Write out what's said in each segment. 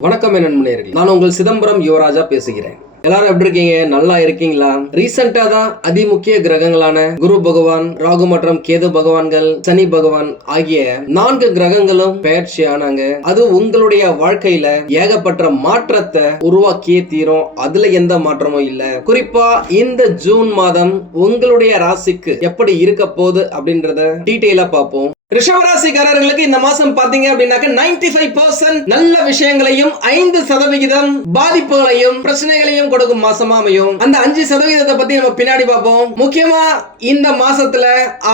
வணக்கம் நண்பர்களே, நான் உங்கள் சிதம்பரம் யுவராஜா பேசுகிறேன். எல்லாரும் எப்படி இருக்கீங்க? நல்லா இருக்கீங்களா? ரீசெண்டா தான் அதிமுக்கிய கிரகங்களான குரு பகவான், ராகு மற்றும் கேது பகவான்கள், சனி பகவான் ஆகிய 4 கிரகங்களும் பெயர்ச்சி ஆனாங்க. அது உங்களுடைய வாழ்க்கையில ஏகப்பட்ட மாற்றத்தை உருவாக்கியே தீரும். அதுல எந்த மாற்றமும் இல்ல. குறிப்பா இந்த ஜூன் மாதம் உங்களுடைய ராசிக்கு எப்படி இருக்க போகுது அப்படின்றத டீடைலா பார்ப்போம். ரிஷபராசிக்காரர்களுக்கு இந்த மாசம் பாத்தீங்க அப்படின்னாக்க 95% நல்ல விஷயங்களையும் 5% பாதிப்புகளையும் பிரச்சனைகளையும் கொடுக்கும் மாசமா அமையும். அந்த 5% பத்தி நம்ம பின்னாடி பார்ப்போம். முக்கியமா இந்த மாசத்துல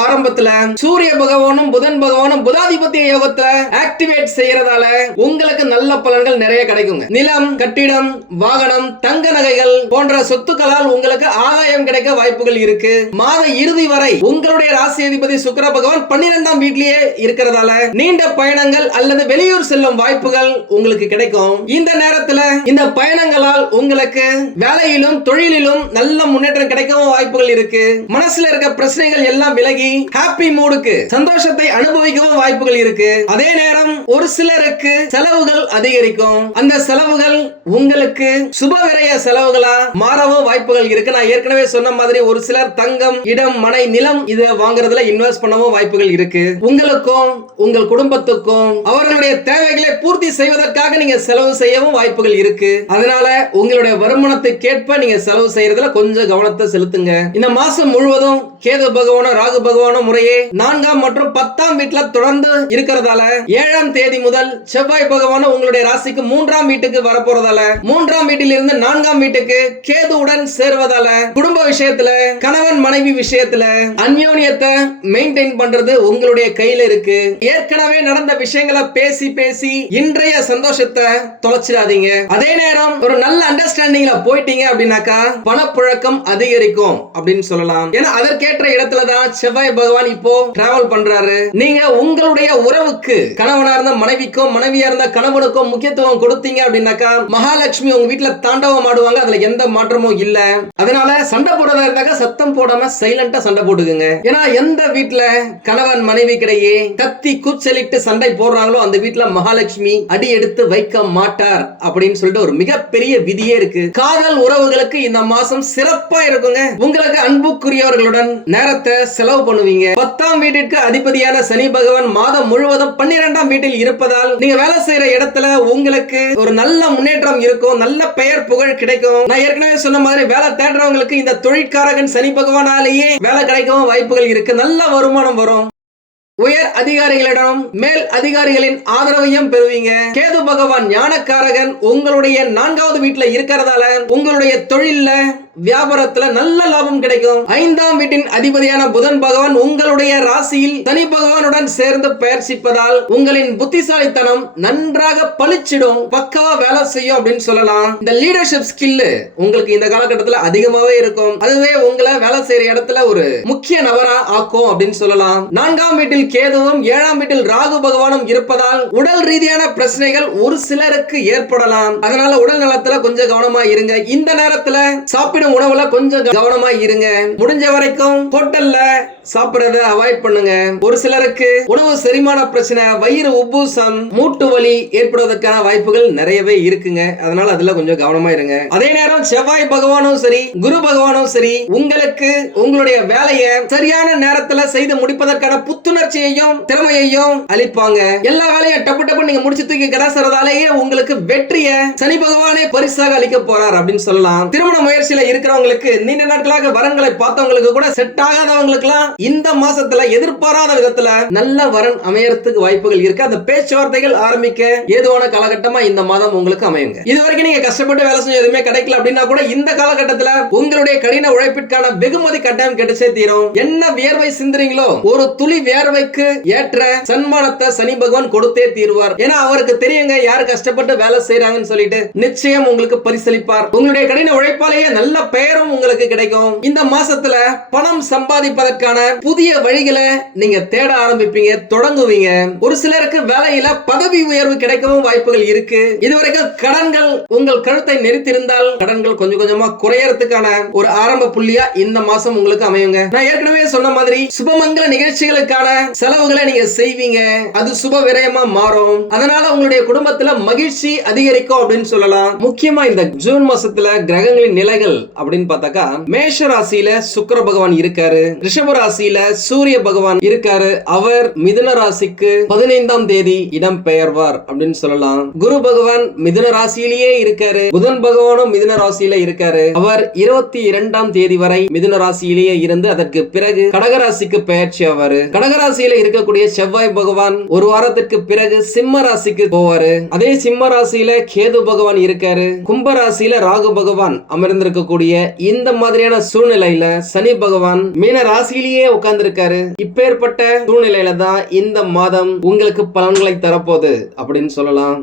ஆரம்பத்துல சூரிய பகவானும் புதன் பகவானும் புதாதிபத்திய யோகத்தை ஆக்டிவேட் செய்யறதால உங்களுக்கு நல்ல பலன்கள் நிறைய கிடைக்குங்க. நிலம், கட்டிடம், வாகனம், தங்க நகைகள் போன்ற சொத்துக்களால் உங்களுக்கு ஆதாயம் கிடைக்க வாய்ப்புகள் இருக்கு. மாத இறுதி வரை உங்களுடைய ராசி அதிபதி சுக்கிர பகவான் 12ஆம் வீட்டில் இருக்கிறதால நீண்ட பயணங்கள் அல்லது வெளியூர் செல்லும் வாய்ப்புகள் உங்களுக்கு கிடைக்கும். இந்த நேரத்துல இந்த பயணங்களால் உங்களுக்கு வேலையிலும் தொழிலிலும் நல்ல முன்னேற்றம் கிடைக்கவும் வாய்ப்புகள் இருக்கு. மனசுல இருக்க பிரச்சனைகள் எல்லாம் விலகி ஹாப்பி மூடுக்கு சந்தோஷத்தை அனுபவிக்கவும் வாய்ப்புகள் இருக்கு. அதே நேரம் ஒரு சிலருக்கு செலவுகள் அதிகரிக்கும். அந்த செலவுகள் உங்களுக்கு சுப விரய செலவுகளா மாறவும் வாய்ப்புகள் இருக்கு. நான் ஏற்கனவே சொன்ன மாதிரி ஒரு சிலர் தங்கம், இடம், மனை, நிலம் இதை வாங்குறதுல இன்வெஸ்ட் பண்ணவும் வாய்ப்புகள் இருக்கு. உங்களுக்கும் உங்கள் குடும்பத்துக்கும் அவர்களுடைய தேவைகளை பூர்த்தி செய்வதற்காக நீங்க செலவு செய்யவும் வாய்ப்புகள் இருக்கு. அதனால உங்களுடைய வருமானத்துக்கேற்ப நீங்க செலவு செய்யறதுல கொஞ்சம் கவனத்தை செலுத்துங்க. இந்த மாசம் முழுவதும் கேது பகவானும் ராகு பகவானும் முறையே 4ஆம் மற்றும் 10ஆம் வீட்டுல தொடர்ந்து இருக்கிறதால 7ஆம் தேதி முதல் செவ்வாய் பகவானும் உங்களுடைய ராசிக்கு 3ஆம் வீட்டுக்கு வரப்போறதால 3ஆம் வீட்டில் இருந்து 4ஆம் வீட்டுக்கு கேதுவுடன் சேர்வதால குடும்ப விஷயத்துல, கணவன் மனைவி விஷயத்துல அந்யோன்யத்தை மெயின்டைன் பண்றது உங்களுடைய கையில இருக்கு. ஏற்கனவே நடந்த விஷயங்களை பேசி பேசி இன்றைய சந்தோஷத்தை தொலைச்சிடாதீங்க. அதே நேரம் ஒரு நல்ல அண்டர்ஸ்டாண்டிங்ல போயிட்டீங்க அப்படின்னாக்கா பணப்புழக்கம் அதிகரிக்கும் அப்படின்னு சொல்லலாம். ஏன்னா அதற்கேற்ற இடத்துலதான் செவ்வாய் பகவான் இப்போ டிராவல் பண்றாரு. நீங்க உங்களுடைய உறவுக்கு கணவனா இருந்த மனைவிக்கும், மனைவியா இருந்த கணவனுக்கும் முக்கியத்துவம் கொடுத்தீங்க அப்படின்னாக்கா மகாலட்சுமி உங்க வீட்டுல தாண்டவம் ஆடுவாங்க. அதுல எந்த மாற்றமும் இல்ல. அதனால சண்டை போடுறதா இருந்தாக்கா சத்தம் போடாம சைலண்டா சண்டை போட்டுக்குங்க. ஏன்னா எந்த வீட்டுல கணவன் மனைவி கிடையே கத்தி கூச்சலிட்டு சண்டை போடுறாங்களோ அந்த வீட்டுல மகாலட்சுமி அடி எடுத்து வைக்க மாட்டார் அப்படின்னு சொல்லிட்டு ஒரு மிகப்பெரிய விதியே இருக்கு. காதல் உறவுகளுக்கு இந்த மாசம் சிறப்பா இருக்குங்க. உங்களுக்கு அன்புக்குரியவர்களுடன் நேரத்தை செலவு பண்ணுவீங்க. 10ஆம் வீட்டிற்கு அதிபதியான சனி பகவான் மாதம் முழுவதும் 12ஆம் வீட்டில் இருப்பதால் நீங்க வேலை செய்யற இடத்துல உங்களுக்கு ஒரு நல்ல முன்னேற்றம் இருக்கும். நல்ல பெயர் புகழ் கிடைக்கும். நான் ஏற்கனவே சொன்ன மாதிரி வேலை தேடுறவங்களுக்கு இந்த தொழிற்காரகன் சனி பகவானாலேயே வேலை கிடைக்கவும் வாய்ப்புகள் இருக்கு. நல்ல வருமானம் வரும். உயர் அதிகாரிகளிடம் மேல் அதிகாரிகளின் ஆதரவையும் பெறுவீங்க. கேது பகவான் ஞானக்காரகன் உங்களுடைய 4ஆவது வீட்டுல இருக்கிறதால உங்களுடைய தொழில்ல வியாபாரத்துல நல்ல லாபம் கிடைக்கும். 5ஆம் வீட்டின் அதிபதியான புதன் பகவான் உங்களுடைய ராசியில் சனி பகவானுடன் சேர்ந்து பெயர்ச்சிப்பதால் உங்களின் புத்திசாலித்தனம் நன்றாக பளிச்சிடும், பக்கவா வேலை செய்யும் அப்படின்னு சொல்லலாம். இந்த லீடர்ஷிப் ஸ்கில் உங்களுக்கு இந்த காலகட்டத்தில் அதிகமாவே இருக்கும். அதுவே உங்களை வேலை செய்யற இடத்துல ஒரு முக்கிய நபரா ஆக்கும் அப்படின்னு சொல்லலாம். 4ஆம் வீட்டில் கேதுவும் 7ஆம் வீட்டில் ராகு பகவானும் இருப்பதால் உடல் ரீதியான பிரச்சனைகள் ஒரு சிலருக்கு ஏற்படலாம். அதனால உடல் நலத்துல கொஞ்சம் கவனமா இருங்க. இந்த நேரத்துல சாப்பிடும் உணவுல கொஞ்சம் கவனமா இருங்க. முடிஞ்ச வரைக்கும் ஹோட்டல்ல சாப்பிடுறத அவாய்ட் பண்ணுங்க. ஒரு சிலருக்கு உணவு செரிமான பிரச்சனை, வயிறு உப்புசம், மூட்டு வலி ஏற்படுவதற்கான வாய்ப்புகள் நிறையவே இருக்குங்க. அதனால அதுல கொஞ்சம் கவனமா இருங்க. அதே நேரம் செவ்வாய் பகவானும் சரி, குரு பகவானும் சரி உங்களுக்கு உங்களுடைய வேலையை சரியான நேரத்துல செய்து முடிப்பதற்கான புத்துணர்ச்சியையும் திறமையையும் அளிப்பாங்க. எல்லா வேலையும் டப்பு டப்பு நீங்க முடிச்சு தூக்கி கடாசறதாலேயே உங்களுக்கு வெற்றியை சனி பகவானே பரிசாக அளிக்க போறார் அப்படின்னு சொல்லலாம். திருமண முயற்சியில இருக்கிறவங்களுக்கு, நீண்ட நாட்களாக வரன்களை பார்த்தவங்களுக்கு கூட செட் ஆகாதவங்களுக்கு இந்த மாசத்துல எதிர்பாராத விதத்துல நல்ல வரன் அமையறதுக்கு வாய்ப்புகள் இருக்கு. அந்த பேச்சுவார்த்தைகள் ஆரம்பிக்க ஏதுவான காலகட்டமா இந்த மாதம் உங்களுக்கு அமையுங்க. இதுவரைக்கும் நீங்க கஷ்டப்பட்டு வேலை செஞ்சு எதுவுமே கிடைக்கல அப்படின்னா கூட இந்த காலகட்டத்துல உங்களுடைய கடின உழைப்பிற்கான வெகுமதி கட்டாயம் கிடைச்சே தீரும். என்ன வியர்வை சிந்துறீங்களோ ஒரு துளி வியர்வைக்கு ஏற்ற சன்மானத்தை சனி பகவான் கொடுத்தே தீருவார். ஏன்னா அவருக்கு தெரியுங்க யார் கஷ்டப்பட்டு வேலை செய்யறாங்கன்னு சொல்லிட்டு நிச்சயம் உங்களுக்கு பரிசளிப்பார். உங்களுடைய கடின உழைப்பாலேயே நல்ல பெயரும் உங்களுக்கு கிடைக்கும். இந்த மாசத்துல பணம் சம்பாதிப்பதற்கான புதிய வழிகளை நீங்க தேட ஆரம்பிப்பீங்க, தொடங்குவீங்க. ஒரு சிலருக்கு வேலையில பதவி உயர்வு கிடைக்கவும் வாய்ப்புகள் இருக்கு. இதுவரைக்கும் கடன்கள் உங்கள் கழுத்தை நெரித்திருந்தால் கடன்கள் கொஞ்சம் கொஞ்சமா குறையறதுக்கான ஒரு ஆரம்ப புள்ளியா இந்த மாசம் உங்களுக்கு அமையுங்க. நான் ஏற்கனவே சொன்ன மாதிரி சுபமங்கல நிகழ்ச்சிகளுக்கான செலவுகளை நீங்க செய்வீங்க, அது சுப விரயமா மாறும். அதனால உங்களுடைய குடும்பத்துல மகிழ்ச்சி அதிகரிக்கும் அப்படின்னு சொல்லலாம். முக்கியமா இந்த ஜூன் மாசத்துல கிரகங்களின் நிலைகள் அப்படின்னு பார்த்தாக்கா, மேஷ ராசியில சுக்கிர பகவான் இருக்காரு, ரிஷப ராசியில சூரிய பகவான் இருக்காரு. அவர் மிதுன ராசிக்கு 15ஆம் தேதி இடம் பெயர்வார் அப்படின்னு சொல்லலாம். குரு பகவான் மிதுன ராசியிலேயே இருக்காரு, புதன் பகவானும் மிதுன ராசியில இருக்காரு. அவர் 22ஆம் தேதி வரை மிதுன ராசியிலேயே இருந்து அதற்கு பிறகு கடகராசிக்கு பெயர்ச்சி ஆவாரு. கடகராசியில இருக்கக்கூடிய செவ்வாய் பகவான் ஒரு வாரத்திற்கு பிறகு சிம்ம ராசிக்கு போவாரு. அதே சிம்ம ராசியில கேது பகவான் இருக்காரு. கும்ப ராசியில ராகு பகவான் அமர்ந்திருக்கக்கூடிய இந்த மாதிரியான சூழ்நிலையில சனி பகவான் மீன ராசியிலேயே உட்கார்ந்து இருக்காரு. இப்பேற்பட்ட சூழ்நிலையில தான் இந்த மாதம் உங்களுக்கு பலன்களை தரப்போகுது அப்படின்னு சொல்லலாம்.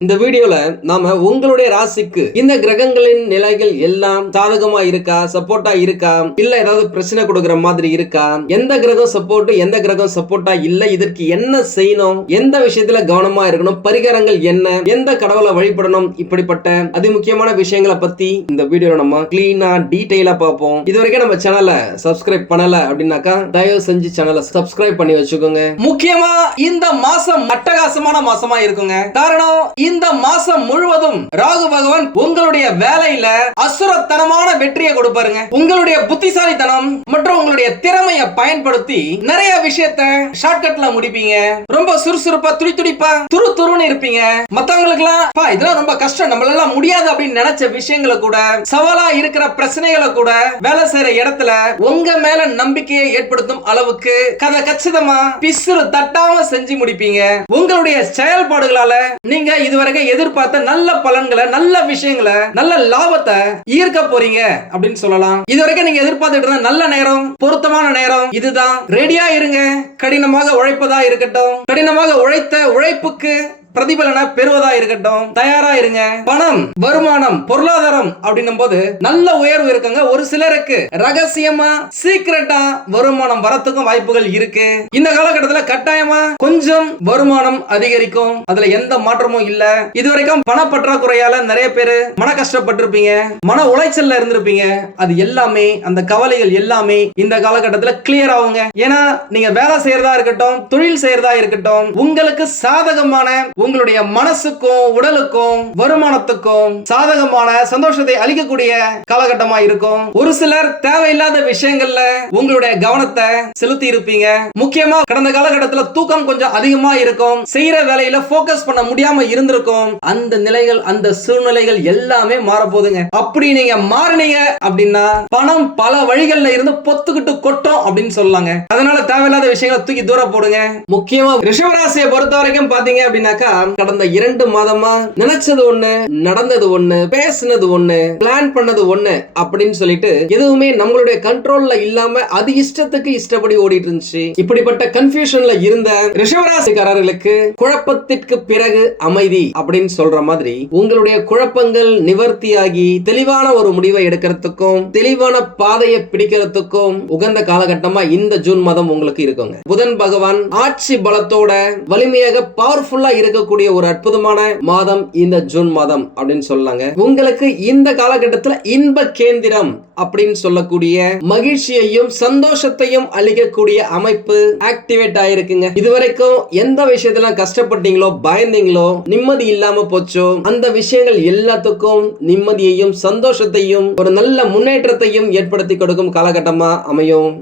இந்த வீடியோல நாம உங்களுடைய ராசிக்கு இந்த கிரகங்களின் நிலைகள் எல்லாம் சாதகமா இருக்கா, சப்போர்ட்டா இருக்கா, இல்ல ஏதாவது பிரச்சனை கொடுக்கிற மாதிரி இருக்கா, எந்த கிரகம் சப்போர்ட் எந்த கிரகம் சப்போர்ட்டா இல்ல, இதற்கு என்ன செய்யணும், எந்த விஷயத்துல கவனமா இருக்கணும், பரிகாரங்கள் என்ன, எந்த கடவுளை வழிபடணும், இப்படிப்பட்ட அதி முக்கியமான விஷயங்களை பத்தி இந்த வீடியோல நம்ம கிளீனா டீடைலா பார்ப்போம். இதுவரைக்கும் நம்ம சேனலை சப்ஸ்கிரைப் பண்ணல அப்படின்னாக்கா தயவு செஞ்சு சேனலை சப்ஸ்கிரைப் பண்ணி வச்சுக்கோங்க. முக்கியமா இந்த மாசம் அட்டகாசமான மாசமா இருக்குங்க. காரணம், இந்த மாசம் முழுவதும் ராகு பகவான் உங்களுடைய வேலையில அசுரத்தனமான வெற்றியை கொடுப்பாருங்க. உங்களுடைய புத்திசாலித்தனம் மற்றும் உங்களுடைய திறமையை பயன்படுத்தி நிறைய விஷயத்தை ஷார்ட்கட்ல முடிப்பீங்க. ரொம்ப சுறுசுறுப்பா துடிப்பா துருன்னு இருப்பீங்க. மத்தவங்களுக்கு எல்லாம் இதெல்லாம் ரொம்ப கஷ்டம், நம்மளால முடியாது அப்படின்னு நினைச்ச விஷயங்களை கூட, சவாலா இருக்கிற பிரச்சனைகளை கூட வேலை செய்யற இடத்துல உங்க மேல நம்பிக்கையை ஏற்படுத்தும் அளவுக்கு கதை கச்சிதமா பிசுறு தட்டாம செஞ்சு முடிப்பீங்க. உங்களுடைய செயல்பாடுகளால நீங்க இதுவரைக்கும் எதிர்பார்த்த நல்ல பலன்களை, நல்ல விஷயங்களை, நல்ல லாபத்தை ஈர்க்க போறீங்க அப்படின்னு சொல்லலாம். இதுவரைக்கும் நீங்க எதிர்பார்த்துட்டு இருந்த நல்ல நேரம், பொருத்தமான நேரம் இதுதான். ரெடியா இருங்க. கடினமாக உழைப்பதா இருக்கட்டும், கடினமாக உழைத்த உழைப்புக்கு பிரதிபலனை பெறுவதா இருக்கட்டும், தயாரா இருங்க. பணம், வருமானம், பொருளாதாரம் அப்படின்னும் போது நல்ல உயர்வு இருக்குங்க. ஒரு சிலருக்கு ரகசியமா சீக்கிரட்டா வருமானம் வரத்துக்கும் வாய்ப்புகள் இருக்கு. இந்த காலகட்டத்தில் கட்டாயமா கொஞ்சம் வருமானம் அதிகரிக்கும், அதுல எந்த மாற்றமும் இல்ல. இதுவரைக்கும் பண பற்றாக்குறையால நிறைய பேர் மன கஷ்டப்பட்டிருப்பீங்க, மன உளைச்சல்ல இருந்திருப்பீங்க. அது எல்லாமே, அந்த கவலைகள் எல்லாமே இந்த காலகட்டத்தில் கிளியர் ஆகுங்க. ஏன்னா நீங்க வேலை செய்யறதா இருக்கட்டும், தொழில் செய்யறதா இருக்கட்டும், உங்களுக்கு சாதகமான, உங்களுடைய மனசுக்கும் உடலுக்கும் வருமானத்துக்கும் சாதகமான சந்தோஷத்தை அளிக்கக்கூடிய காலகட்டமா இருக்கும். ஒரு சிலர் தேவையில்லாத விஷயங்கள்ல உங்களுடைய கவனத்தை செலுத்தி இருப்பீங்க. முக்கியமா கடந்த காலகட்டத்தில் தூக்கம் கொஞ்சம் அதிகமா இருக்கும், செய்யற வேலையில போக்கஸ் பண்ண முடியாம இருந்திருக்கும். அந்த நிலைகள், அந்த சூழ்நிலைகள் எல்லாமே மாறப்போகுதுங்க. அப்படி நீங்க மாறினீங்க அப்படின்னா பணம் பல வழிகள்ல இருந்து பொத்துக்கிட்டு கொட்டும் அப்படின்னு சொல்லலாங்க. அதனால தேவையில்லாத விஷயங்களை தூக்கி தூரம் போடுங்க. முக்கியமா ரிஷபராசியை பொறுத்த வரைக்கும் பாத்தீங்க அப்படின்னாக்கா, கடந்த 2 மாதமா நினைச்சது ஒண்ணு, நடந்தது ஒண்ணு, பேசினது ஒண்ணு, பிளான் பண்ணது ஒண்ணு அப்படின்னு சொல்லிட்டு எதுவுமே நம்மளுடைய கண்ட்ரோல்ல இல்லாம அது இஷ்டத்துக்கு இஷ்டப்படி ஓடிட்டு இருந்துச்சு. இப்படிப்பட்ட கன்ஃபியூஷன்ல இருந்த ரிஷபராசிக்காரர்களுக்கு குழப்பத்திற்கு பிறகு அமைதி அப்படின்னு சொல்ற மாதிரி உங்களுடைய குழப்பங்கள் நிவர்த்தியாகி தெளிவான ஒரு முடிவை எடுக்கிறதுக்கும், தெளிவான பாதையை பிடிக்கிறதுக்கும் உகந்த காலகட்டமா இந்த ஜூன் மாதம் உங்களுக்கு இருக்குங்க. புதன் பகவான் ஆட்சி பலத்தோட வலிமையாக பவர்ஃபுல்லா இருக்கக்கூடிய ஒரு அற்புதமான மாதம் இந்த ஜூன் மாதம் அப்படின்னு சொல்லலாங்க. உங்களுக்கு இந்த காலகட்டத்தில் இன்ப கேந்திரம் அப்படின்னு சொல்லக்கூடிய மகிழ்ச்சியையும் சந்தோஷத்தையும் அளிக்கக்கூடிய அமைப்பு ஆக்டிவேட் ஆயிருக்குங்க. இதுவரைக்கும் எந்த விஷயத்துல கஷ்டப்பட்டீங்களோ, பயந்தீங்களோ, நிம்மதி இல்லாம போச்சோ, அந்த விஷயங்கள் எல்லாத்துக்கும் நிம்மதியையும் சந்தோஷத்தையும் ஒரு நல்ல முன்னேற்றத்தையும் ஏற்படுத்தி கொடுக்கும் காலகட்டமா அமையும்.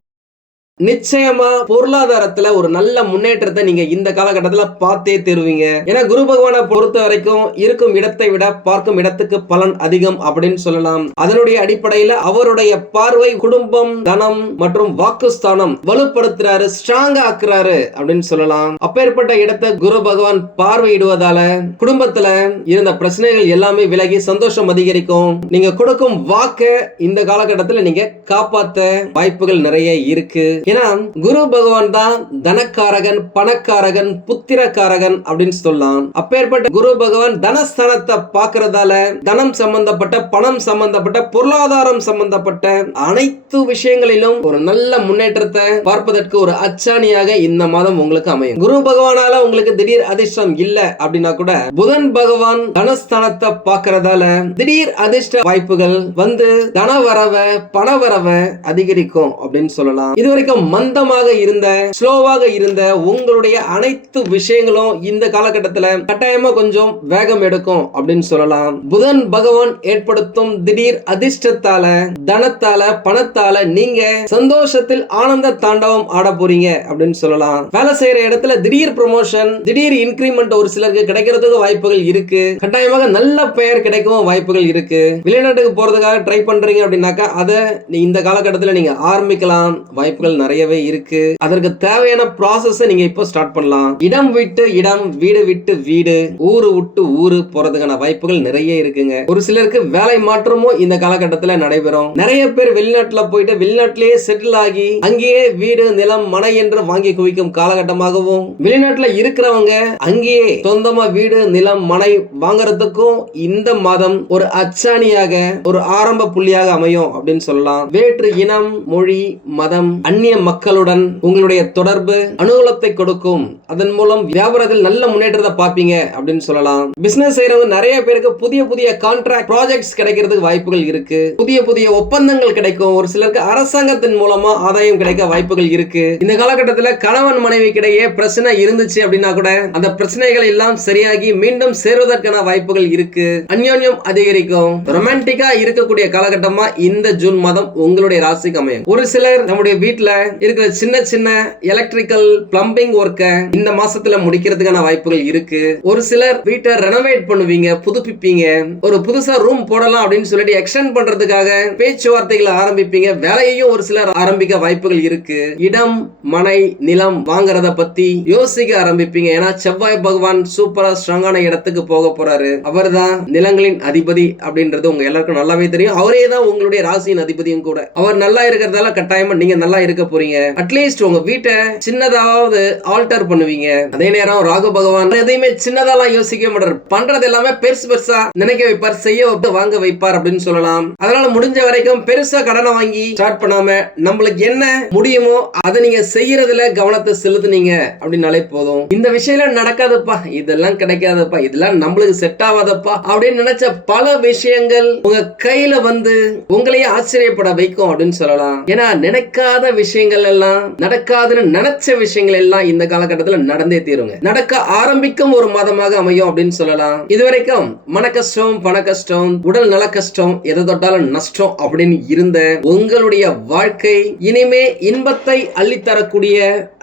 நிச்சயமா பொருளாதாரத்துல ஒரு நல்ல முன்னேற்றத்தை நீங்க இந்த காலகட்டத்துல பார்த்தே தருவீங்க. ஏன்னா குரு பகவானை பொறுத்த வரைக்கும் இருக்கும் இடத்தை விட பார்க்கும் இடத்துக்கு பலன் அதிகம் அப்படின்னு சொல்லலாம். அதனுடைய அடிப்படையில அவருடைய பார்வை குடும்பம், தனம் மற்றும் வாக்குஸ்தானம் வலுப்படுத்துறாரு, ஸ்ட்ராங்கா ஆக்குறாரு அப்படின்னு சொல்லலாம். அப்பேற்பட்ட இடத்தை குரு பகவான் பார்வையிடுவதால குடும்பத்துல இருந்த பிரச்சனைகள் எல்லாமே விலகி சந்தோஷம் அதிகரிக்கும். நீங்க கொடுக்கும் வாக்க இந்த காலகட்டத்தில் நீங்க காப்பாத்த வாய்ப்புகள் நிறைய இருக்கு. ஏன்னா குரு பகவான் தான் தனக்காரகன், பணக்காரகன், புத்திரக்காரகன் அப்படின்னு சொல்லலாம். அப்பேற்பட்ட குரு பகவான் தனஸ்தானத்தை பார்க்கறதால தனம் சம்பந்தப்பட்ட, பணம் சம்பந்தப்பட்ட, பொருளாதாரம் சம்பந்தப்பட்ட அனைத்து விஷயங்களிலும் ஒரு நல்ல முன்னேற்றத்தை பார்ப்பதற்கு ஒரு அச்சாணியாக இந்த மாதம் உங்களுக்கு அமையும். குரு பகவானால உங்களுக்கு திடீர் அதிர்ஷ்டம் இல்ல அப்படின்னா கூட புதன் பகவான் தனஸ்தானத்தை பார்க்கறதால திடீர் அதிர்ஷ்ட வாய்ப்புகள் வந்து தனவரவ பணவரவ அதிகரிக்கும் அப்படின்னு சொல்லலாம். இதுவரைக்கும் மந்தமாக இருந்த, ஸ்லோவாக இருந்த உங்களுடைய அனைத்து விஷயங்களும் இந்த காலகட்டத்தில் கட்டாயமா கொஞ்சம் வேகம் எடுக்கும் அப்படின்னு சொல்லலாம். புதன் பகவான் ஏற்படுத்தும் திடீர் அதிர்ஷ்டத்தால, தனத்தால, பணத்தால நீங்க சந்தோஷத்தில் ஆனந்த தாண்டவம் ஆட போறீங்க அப்படின்னு சொல்லலாம். வேலை செய்யற இடத்துல திடீர் ப்ரமோஷன், திடீர் இன்கிரிமெண்ட் ஒரு சிலருக்கு கிடைக்கிறதுக்கு வாய்ப்புகள் இருக்கு. கட்டாயமாக நல்ல பெயர் கிடைக்கவும் வாய்ப்புகள் இருக்கு. வெளிநாட்டுக்கு போறதுக்காக ட்ரை பண்றீங்க அப்படின்னாக்கா அதை இந்த காலகட்டத்தில் நீங்க ஆரம்பிக்கலாம். வாய்ப்புகள் நிறையவே இருக்கு. அதற்கு தேவையான ப்ராசஸ் நீங்க இப்போ ஸ்டார்ட் பண்ணலாம். இடம் விட்டு இடம், வீடு விட்டு வீடு, ஊரு விட்டு ஊரு போறதுக்கான வாய்ப்புகள் நிறைய இருக்குங்க. ஒரு சிலருக்கு வேலை மாற்றமும் இந்த காலகட்டத்தில் நடைபெறும். நிறைய பேர் வெளிநாட்டுல போயிட்டு வெளிநாட்டிலேயே செட்டில் ஆகி அங்கேயே வீடு, நிலம், மனை என்று வாங்கி குவிக்கும் காலகட்டமாகவும், வெளிநாட்டுல இருக்கிறவங்க அங்கேயே சொந்தமா வீடு, நிலம், மனை வாங்குறதுக்கும் இந்த மாதம் ஒரு அச்சாணியாக, ஒரு ஆரம்ப புள்ளியாக அமையும் அப்படின்னு சொல்லலாம். வேற்று இனம், மொழி, மதம், அந்நிய மக்களுடன் உங்களுடைய தொடர்பு அனுகூலத்தை கொடுக்கும். அதன் மூலம் வியாபாரத்தில் நல்ல முன்னேற்றத்தை பார்ப்பீங்க அப்படின்னு சொல்லலாம். பிசினஸ் செய்யறவங்க நிறைய பேருக்கு புதிய புதிய கான்ட்ராக்ட் ப்ராஜெக்ட்ஸ் கிடைக்கிறதுக்கு வாய்ப்புகள் இருக்கு. புதிய புதிய ஒப்பந்தங்கள் கிடைக்கும். ஒரு சிலருக்கு அரசாங்கத்தின் மூலமா ஆதாயம் கிடைக்க வாய்ப்புகள் இருக்கு. இந்த காலகட்டத்தில் கணவன் மனைவி கிடையே பிரச்சனை இருந்துச்சு அப்படின்னா கூட அந்த பிரச்சனைகள் எல்லாம் சரியாகி மீண்டும் சேர்வதற்கான வாய்ப்புகள் இருக்கு. அந்யோன்யம் அதிகரிக்கும். ரொமான்டிக்கா இருக்கக்கூடிய காலகட்டமா இந்த ஜூன் மாதம் உங்களுடைய ராசிக்கு அமையும். ஒரு சிலர் நம்முடைய வீட்டுல இருக்கிற சின்ன சின்ன எலக்ட்ரிக்கல் பிளம்பிங் ஒர்க்க இந்த மாசத்துல முடிக்கிறதுக்கான வாய்ப்புகள் இருக்கு. ஒரு சிலர் வீட்டை ரெனோவேட் பண்ணுவீங்க, புதுப்பிப்பீங்க. ஒரு புதுசா ரூம் போடலாம் அப்படின்னு சொல்லிட்டு எக்ஸ்டெண்ட் பண்றதுக்காக பேச்சுவார்த்தைகளை ஆரம்பிப்பீங்க. வேலையையும் ஒரு சிலர் ஆரம்பிக்க வாய்ப்புகள் இருக்கு. இடம், மனை, நிலம் வாங்குறத பத்தி யோசிக்க ஆரம்பிப்பீங்க. ஏன்னா செவ்வாய் பகவான் சூப்பரா ஸ்ட்ராங்கான இடத்துக்கு போக போறாரு. அவர் தான் நிலங்களின் அதிபதி அப்படின்றது உங்க எல்லாருக்கும் நல்லாவே தெரியும். அவரே தான் உங்களுடைய ராசியின் அதிபதியும் கூட. அவர் நல்லா இருக்கிறதால கட்டாயமா நீங்க நல்லா இருக்க போறீங்க. அட்லீஸ்ட் உங்க வீட்டை சின்னதாவது ஆல்டர் பண்ணுவீங்க. அதே நேரம் ராகு பகவான் எதையுமே சின்னதாலாம் யோசிக்க மாட்டார். பண்றது எல்லாமே பெருசு பெருசா நினைக்க வைப்பார், செய்ய வாங்க வைப்பார் அப்படின்னு சொல்லலாம். அதனால முடிஞ்ச வரைக்கும் பெருசா கடனை வாங்கி ஸ்டார்ட் பண்ணாம நம்மளுக்கு என்ன முடியுமோ அதை நீங்க செய்யறதுல கவனத்தை செலுத்துனீங்க அப்படின்னாலே போதும். இந்த விஷயம் நடக்காதப்பா, இதெல்லாம் கிடைக்காதப்பா, இதெல்லாம் நம்மளுக்கு செட் ஆகாதப்பா அப்படின்னு நினைச்ச பல விஷயங்கள் உங்க கையில வந்து உங்களையே ஆச்சரியப்பட வைக்கும் அப்படின்னு சொல்லலாம். ஏன்னா நினைக்காத விஷயங்கள் எல்லாம், நடக்காதுன்னு நினைச்ச விஷயங்கள் எல்லாம் இந்த காலகட்டத்தில் நடந்தே தீருங்க. நடக்க ஆரம்பிக்கும் ஒரு மாதமாக அமையும் அப்படின்னு சொல்லலாம். இதுவரைக்கும் மன கஷ்டம், பண கஷ்டம், உடல் நல கஷ்டம், எதை தொட்டாலும் நஷ்டம் அப்படின்னு இருந்த உங்களுடைய வாழ்க்கை இனிமே இன்பத்தை அள்ளித்தரக்கூடிய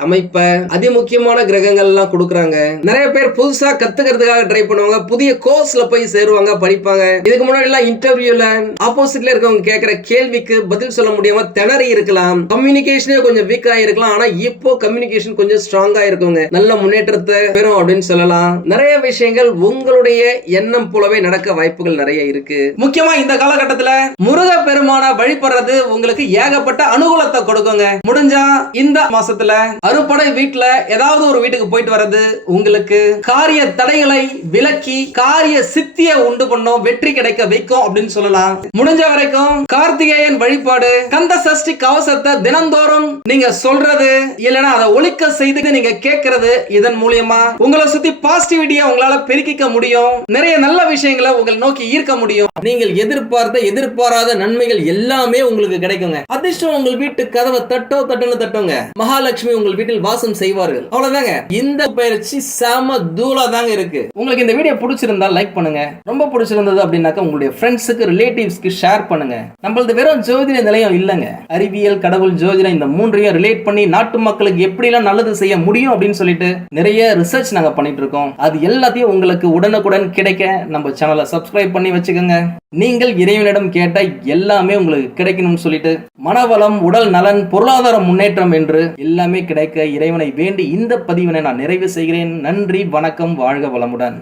அமைப்பை அதிமுக்கியமான கிரகங்கள் எல்லாம் கொடுக்கறாங்க. நிறைய பேர் புதுசா கத்துக்கிறதுக்காக ட்ரை பண்ணுவாங்க. புதிய கோர்ஸ்ல போய் சேருவாங்க, படிப்பாங்க. இதுக்கு முன்னாடி எல்லாம் இன்டர்வியூல ஆப்போசிட்ல இருக்கவங்க கேட்கிற கேள்விக்கு பதில் சொல்ல முடியாம திணறி இருக்கலாம். கம்யூனிகேஷனே கொஞ்சம் வீக்கா இருக்கலாம். ஆனா இப்போ கம்யூனிகேஷன் கொஞ்சம் ஸ்ட்ராங்கா இருக்குங்க. நல்ல முன்னேற்றத்தை பெறும் அப்படின்னு சொல்லலாம். நிறைய விஷயங்கள் உங்களுடைய எண்ணம் போலவே நடக்க வாய்ப்புகள் நிறைய இருக்கு. முக்கியமா இந்த காலகட்டத்துல முருக பெருமான வழிபடுறது உங்களுக்கு ஏகப்பட்ட அனுகூலத்தை கொடுக்குங்க. முடிஞ்சா இந்த மாசத்துல அறுபடை வீட்டுல ஏதாவது ஒரு வீட்டுக்கு போயிட்டு வர்றது உங்களுக்கு காரிய தடைகளை விலக்கி காரிய சித்தியை உண்டு பண்ணும், வெற்றி கிடைக்க வைக்கும் அப்படின்னு சொல்லலாம். முடிஞ்ச வரைக்கும் கார்த்திகேயன் வழிபாடு, கந்த சஷ்டி கவசத்தை தினந்தோறும் நீங்க சொல்றது இல்லனா அதை ஒலிக்க செய்து நீங்க கேட்கறது, இதன் மூலமா உங்களை சுத்தி பாசிட்டிவிட்டியை உங்களால பெருக்கிக்க முடியும். நிறைய நல்ல விஷயங்களை உங்களை நோக்கி ஈர்க்க முடியும். நீங்கள் எதிர்பாராத நன்மைகள் எல்லாமே உங்களுக்கு கிடைக்குங்க. அதிர்ஷ்டம் உங்கள் வீட்டு கதவை தட்டுன்னு தட்டுங்க. மகாலட்சுமி உங்கள் வீட்டில் வாசம் செய்வார்கள். அவ்வளவுதாங்க. இந்த பயிற்சி செம தூளா தாங்க இருக்கு. உங்களுக்கு இந்த வீடியோ பிடிச்சிருந்தா லைக் பண்ணுங்க. ரொம்ப பிடிச்சிருந்தது அப்படின்னாக்க உங்களுடைய ஃப்ரெண்ட்ஸுக்கு, ரிலேட்டிவ்ஸ்க்கு ஷேர் பண்ணுங்க. நம்மளது வெறும் ஜோதிட நிலையம் இல்லங்க. அறிவியல், கடவுள், ஜோதிடம் இந்த மூன்றையும் ரிலேட் பண்ணி நாட்டு மக்களுக்கு எப்படிலாம் நல்லது செய்ய முடியும் அப்படின்னு சொல்லிட்டு நிறைய ரிசர்ச் நாங்க பண்ணிட்டு இருக்கோம். அது எல்லாத்தையும் உங்களுக்கு உடனுக்குடன் கிடைக்க நம்ம சேனலை சப்ஸ்கிரைப் பண்ணி வச்சுக்கோங்க. நீங்கள் இறைவனிடம் கேட்ட எல்லாமே உங்களுக்கு கிடைக்கணும்னு சொல்லிட்டு மனவளம், உடல் நலன், பொருளாதார முன்னேற்றம் என்று எல்லாமே கிடைக்க இறைவனை வேண்டி இந்த பதிவினை நான் நிறைவு செய்கிறேன். நன்றி, வணக்கம், வாழ்க வளமுடன்.